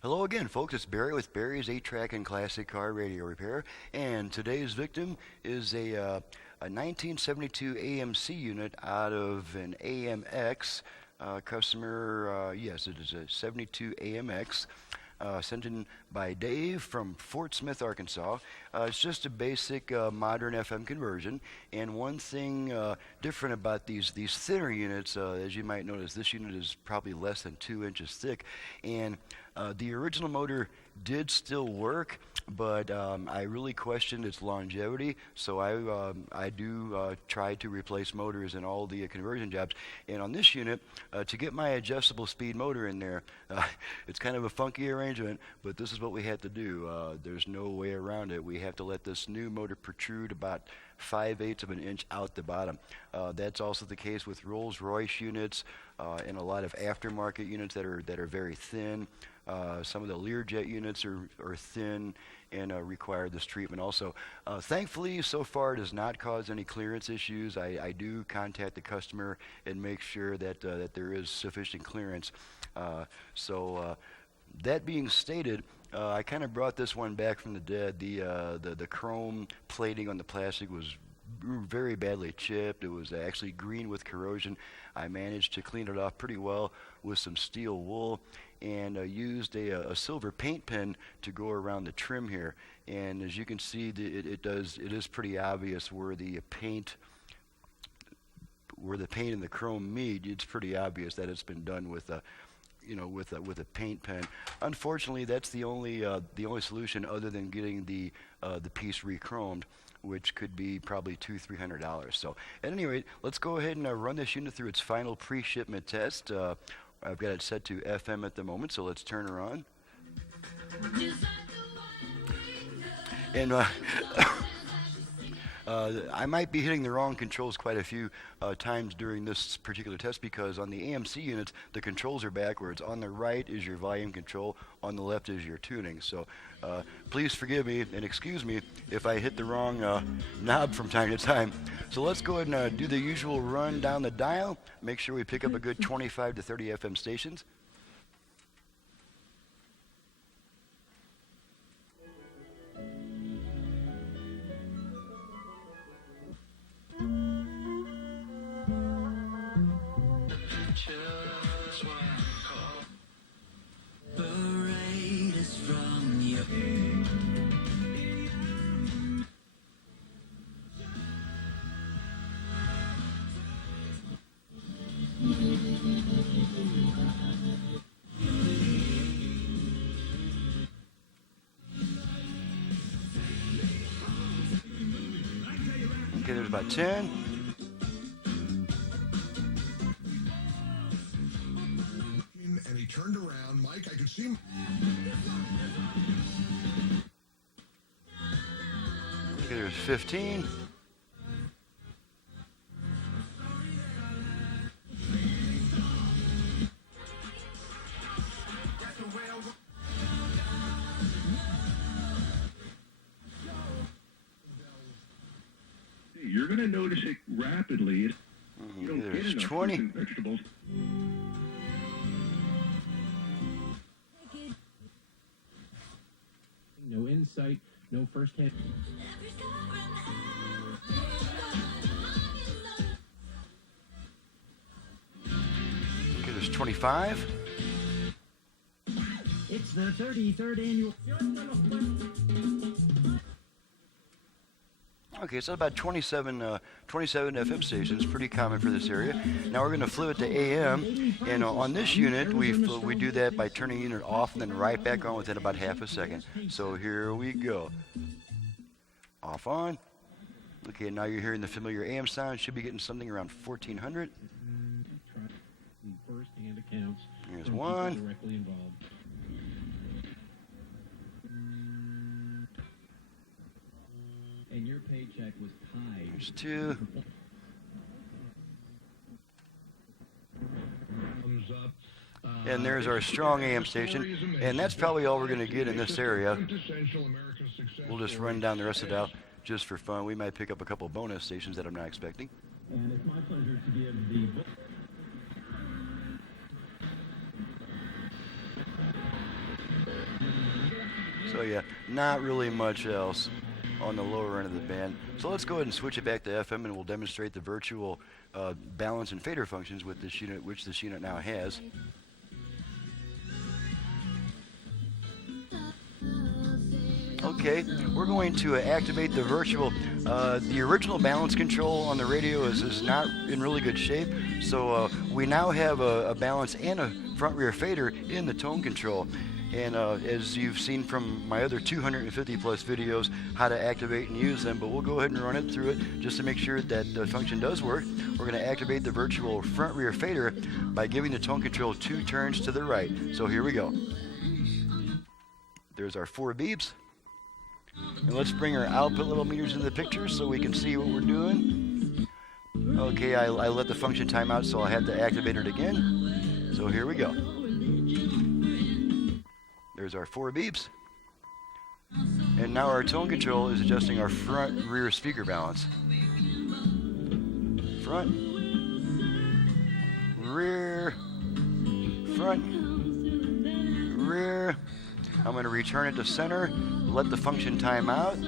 Hello again, folks. It's Barry with Barry's 8-Track and Classic Car Radio Repair. And today's victim is a 1972 AMC unit out of an AMX customer. Yes, it is a 72 AMX. Sent in by Dave from Fort Smith, Arkansas. It's just a basic modern FM conversion. And one thing different about these thinner units, as you might notice, this unit is probably less than 2 inches thick. And the original motor did still work, but I really questioned its longevity, so I do try to replace motors in all the conversion jobs. And on this unit, to get my adjustable speed motor in there, it's kind of a funky arrangement, but this is what we had to do. There's no way around it. We have to let this new motor protrude about 5/8 of an inch out the bottom. That's also the case with Rolls-Royce units and a lot of aftermarket units that are very thin. Some of the Learjet units are thin and require this treatment also. Thankfully, so far it has not caused any clearance issues. I do contact the customer and make sure that there is sufficient clearance. That being stated, I kind of brought this one back from the dead. The chrome plating on the plastic was very badly chipped. It was actually green with corrosion. I managed to clean it off pretty well with some steel wool and used a silver paint pen to go around the trim here. And as you can see, it is pretty obvious where the paint and the chrome meet. It's pretty obvious that it's been done with a paint pen. Unfortunately, that's the only solution other than getting the piece re-chromed, which could be probably $200-300. So at any rate, let's go ahead and run this unit through its final pre-shipment test. I've got it set to FM at the moment, so let's turn her on. And I might be hitting the wrong controls quite a few times during this particular test, because on the AMC units, the controls are backwards. On the right is your volume control, on the left is your tuning. So please forgive me and excuse me if I hit the wrong knob from time to time. So let's go ahead and do the usual run down the dial. Make sure we pick up a good 25 to 30 FM stations. Okay, there's about 10. And he turned around. Mike, I could see him. Okay, there's 15. You're going to notice it rapidly. You don't get There's enough 20. fruits and vegetables. No insight, no first-hand. Okay, there's 25. It's the 33rd annual. Okay, so about 27 FM stations, pretty common for this area. Now we're going to flip it to AM, and on this unit, we do that by turning the unit off and then right back on within about half a second. So here we go. Off on. Okay, now you're hearing the familiar AM sound. Should be getting something around 1400. First-hand accounts. Here's one. Directly involved. And your paycheck was tied. There's 2. And there's our strong AM station, and that's probably all we're going to get in this area. We'll just run down the rest of the dial just for fun. We might pick up a couple bonus stations that I'm not expecting. And it's my pleasure to give the So yeah, not really much else on the lower end of the band. So let's go ahead and switch it back to FM, and we'll demonstrate the virtual balance and fader functions with this unit, which this unit now has. Okay, we're going to activate the virtual. The original balance control on the radio is not in really good shape, so we now have a balance and a front rear fader in the tone control. And as you've seen from my other 250 plus videos, how to activate and use them, but we'll go ahead and run it through it just to make sure that the function does work. We're going to activate the virtual front rear fader by giving the tone control 2 turns to the right. So here we go. There's our 4 beeps. And let's bring our output level meters into the picture so we can see what we're doing. Okay, I let the function time out, so I had to activate it again. So here we go. There's our 4 beeps. And now our tone control is adjusting our front rear speaker balance. Front, rear, front, rear. I'm going to return it to center, let the function time out.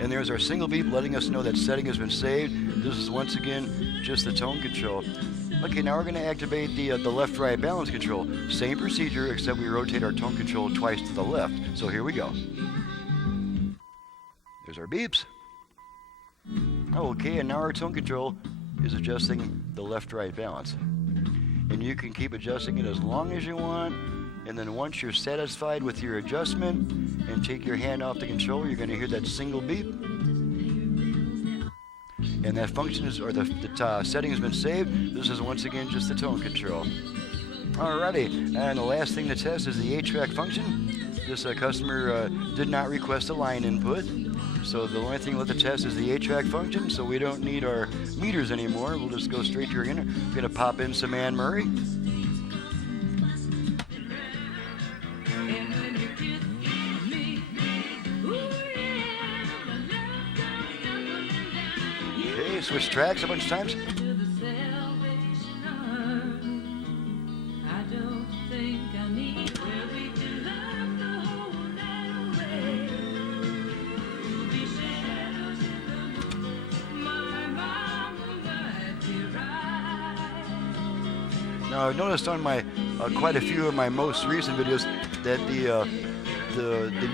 And there's our single beep letting us know that setting has been saved. This is once again just the tone control. Okay, now we're going to activate the left-right balance control. Same procedure, except we rotate our tone control twice to the left. So here we go. There's our beeps. Okay, and now our tone control is adjusting the left-right balance. And you can keep adjusting it as long as you want. And then once you're satisfied with your adjustment and take your hand off the control, you're going to hear that single beep. And that function is, or the setting has been saved. This is once again just the tone control. Alrighty, and the last thing to test is the 8-track function. This customer did not request a line input, so the only thing left to test is the 8-track function, so we don't need our meters anymore. We'll just go straight to your inner. I'm going to pop in some Anne Murray. Okay, switch tracks a bunch of times. Now I've noticed on my quite a few of my most recent videos that the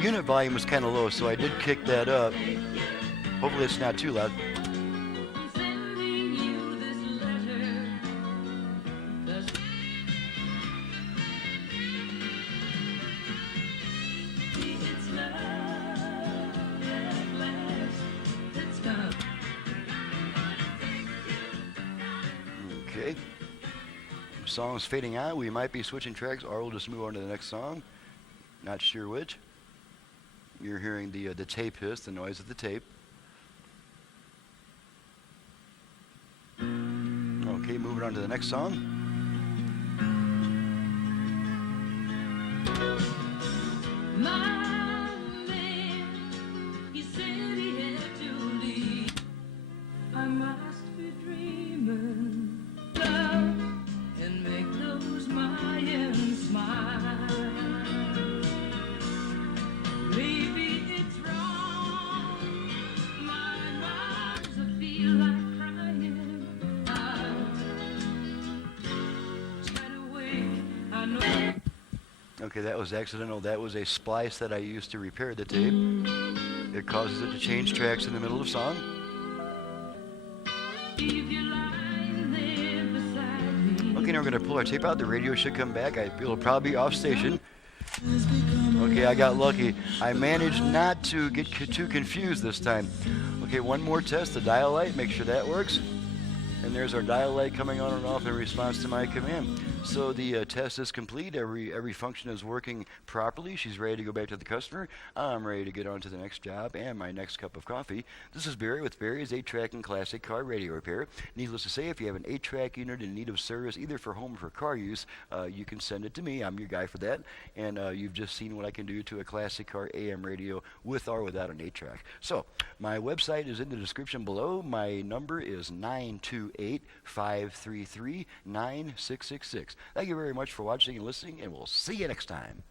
unit volume was kind of low, so I did kick that up. Hopefully it's not too loud. Okay. Song's fading out. We might be switching tracks, or we'll just move on to the next song. Not sure which. You're hearing the tape hiss, the noise of the tape. Okay, moving on to the next song. Okay, that was accidental. That was a splice that I used to repair the tape. It causes it to change tracks in the middle of song. Okay, now we're going to pull our tape out. The radio should come back. It'll probably be off station. Okay, I got lucky. I managed not to get too confused this time. Okay, one more test, the dial light, make sure that works. And there's our dial light coming on and off in response to my command. So the test is complete. Every function is working properly. She's ready to go back to the customer. I'm ready to get on to the next job and my next cup of coffee. This is Barry with Barry's 8-track and classic car radio repair. Needless to say, if you have an 8-track unit in need of service, either for home or for car use, you can send it to me. I'm your guy for that. And you've just seen what I can do to a classic car AM radio with or without an 8-track. So my website is in the description below. My number is 928-533-9666. Thank you very much for watching and listening, and we'll see you next time.